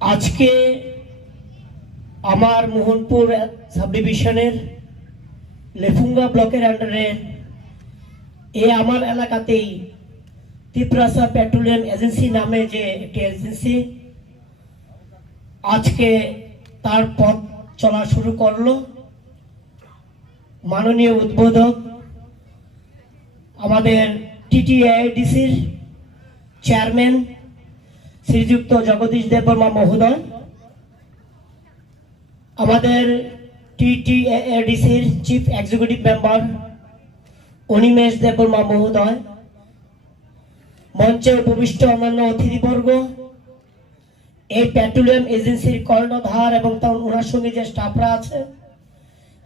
আজকে আমার মোহনপুর সাব ডিভিশনের লেফুঙ্গা ব্লকের আন্ডারে আমার এলাকাতেই তিপ্রাসা পেট্রোলিয়াম এজেন্সি নামে যে একটি এজেন্সি আজকে তার পথ চলা শুরু করলো। মাননীয় উদ্বোধক আমাদের টিটিআইডিসির চেয়ারম্যান শ্রীযুক্ত জগদীশ দেববর্মা মহোদয়, আমাদের টিটিআইডিসির chief executive member Animesh Debbarma মহোদয়, মঞ্চে উপবিষ্ট অন্যান্য অতিথিবর্গ, এই পেট্রোলিয়াম এজেন্সির কর্ণধার এবং তার ওনার সঙ্গে যে স্টাফরা আছে,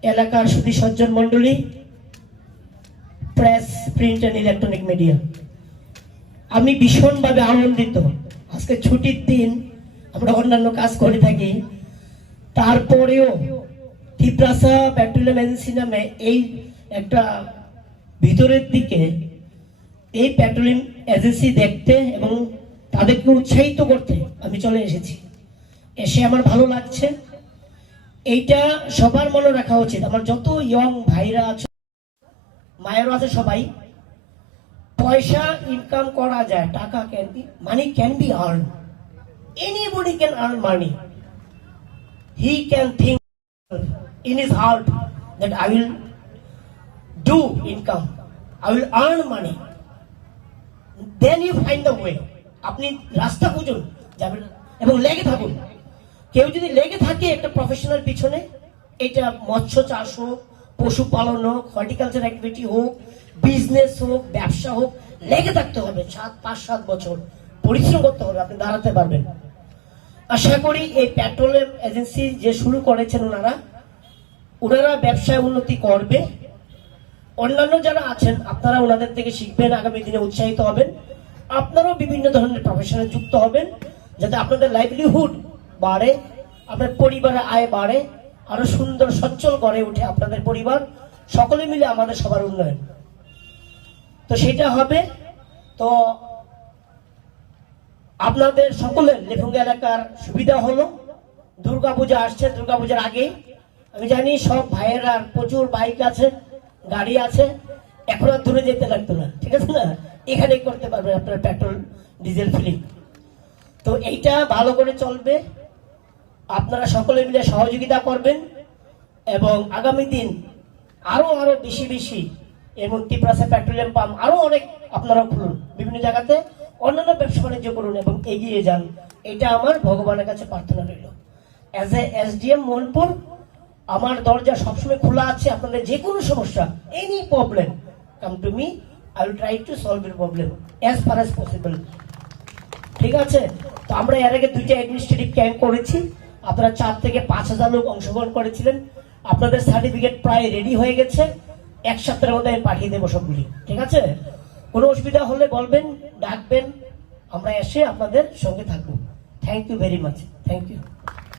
এলাকার সুধী সজ্জন মন্ডলী, press, print and electronic media, আমি ভীষণভাবে আনন্দিত। আজকে ছুটির দিন, আমরা অন্যান্য কাজ করে থাকি, তারপরেও তিপ্রাসা পেট্রোলিয়াম এজেন্সি নামে এই একটা ভিতরের দিকে এই পেট্রোলিয়াম এজেন্সি দেখতে এবং তাদেরকে উৎসাহিত করতে আমি চলে এসেছি। এসে আমার ভালো লাগছে। এইটা সবার মনে রাখা উচিত। আমার যত ইয়ং ভাইরা আছে, মায়েরও আছে, সবাই পয়সা ইনকাম করা যায়, টাকা money can be earn, anybody can earn money. He can think in his heart that I will do income, I will earn money, then you find the way. আপনি রাস্তা খুঁজুন, যাবেন এবং লেগে থাকুন। কেউ যদি লেগে থাকে একটা প্রফেশনাল পিছনে, এটা মৎস্য চাষ হোক, পশুপালন হোক, হর্টিকালচার অ্যাক্টিভিটি হোক, বিজনেস হোক, ব্যবসা হোক, লেগে থাকতে হবে। 5-7 বছর পরিশ্রম করতে হবে, আপনি দাঁড়াতে পারবেন। আশা করি এই পেট্রোলিয়াম এজেন্সি যে শুরু করেছেন ওনারা ব্যবসায় উন্নতি করবে। অন্যান্য যারা আছেন আপনারা ওনাদের থেকে শিখবেন, আগামী দিনে উৎসাহিত হবেন। আপনারাও বিভিন্ন ধরনের প্রফেশনে যুক্ত হবেন, যাতে আপনাদের লাইভলিহুড বাড়ে, আপনার পরিবারের আয় বাড়ে, আরো সুন্দর সচ্ছল গড়ে উঠে আপনাদের পরিবার, সকলে মিলে আমাদের সবার উন্নয়ন। তো সেটা হবে। তো আপনাদের সকলের লেফুঙ্গা এলাকার সুবিধা হলো। দুর্গাপূজা আসছে, দুর্গাপূজার আগে আমি জানি সব ভাইয়েরা প্রচুর বাইক আছে, গাড়ি আছে, এখন আর দূরে যেতে লাগতো না, ঠিক আছে না? এখানেই করতে পারবেন আপনার পেট্রোল ডিজেল ফিলিং। তো এইটা ভালো করে চলবে, আপনারা সকলে মিলে সহযোগিতা করবেন এবং আগামী দিন আরো বেশি বেশি এবং তিপ্রাসা পেট্রোলিয়াম পাম্প আরো অনেক আপনারা খুলুন, বিভিন্ন জায়গাতে অন্যান্য ব্যবসা বাণিজ্য করুন এবং এগিয়ে যান। এটা আমার ভগবানের কাছে প্রার্থনা রইল। অ্যাজ এ এসডিএম মোহনপুর, আমার দরজা সবসময় খোলা আছে। আপনাদের যে কোনো সমস্যা, any problem, come to me, I will try to solve your problem as far as possible. ঠিক আছে? তো আমরা এর আগে 2টা অ্যাডমিনিস্ট্রেটিভ ক্যাম্প করেছি, আপনারা 4 থেকে 5,000 লোক অংশগ্রহণ করেছিলেন। আপনাদের সার্টিফিকেট প্রায় রেডি হয়ে গেছে, 1 সপ্তাহের মধ্যে আমি পাঠিয়ে দেবো সবগুলি। ঠিক আছে? কোনো অসুবিধা হলে বলবেন, ডাকবেন, আমরা এসে আপনাদের সঙ্গে থাকবো। Thank you very much. Thank you.